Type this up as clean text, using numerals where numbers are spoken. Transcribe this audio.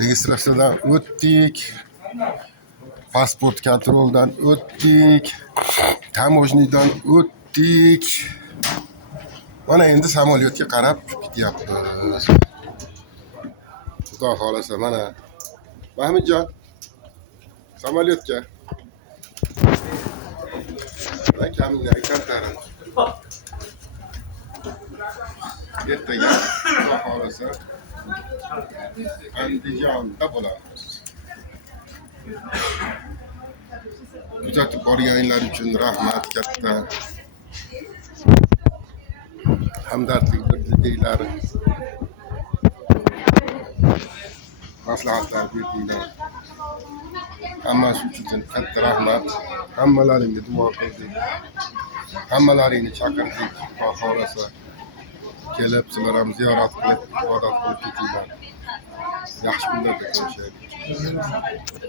Registratsiyadan o'tdik. Pasport kontroldan o'tdik. Tamojnidan o'tdik. Mana endi samolyotga qarab ketyapmiz. Xudo xolasa mana Mahmudjon samolyotga. Mana kamina kantarim. Ertaga Xudo xolasa Andijonda bo'lamiz. Kuzatib borganinglar uchun rahmat katta. Hamdardlik bildinglar. Maslahatlar berdinglar. Hammasi uchun katta rahmat. Hammalaringga duo qildik. Hammalaringni chaqirdik. Xudo xolasa kelib sizlar ham ziyorat qilib, ibodat qilib ketinglar. Yaxshi kunlarda ko'rishaylik.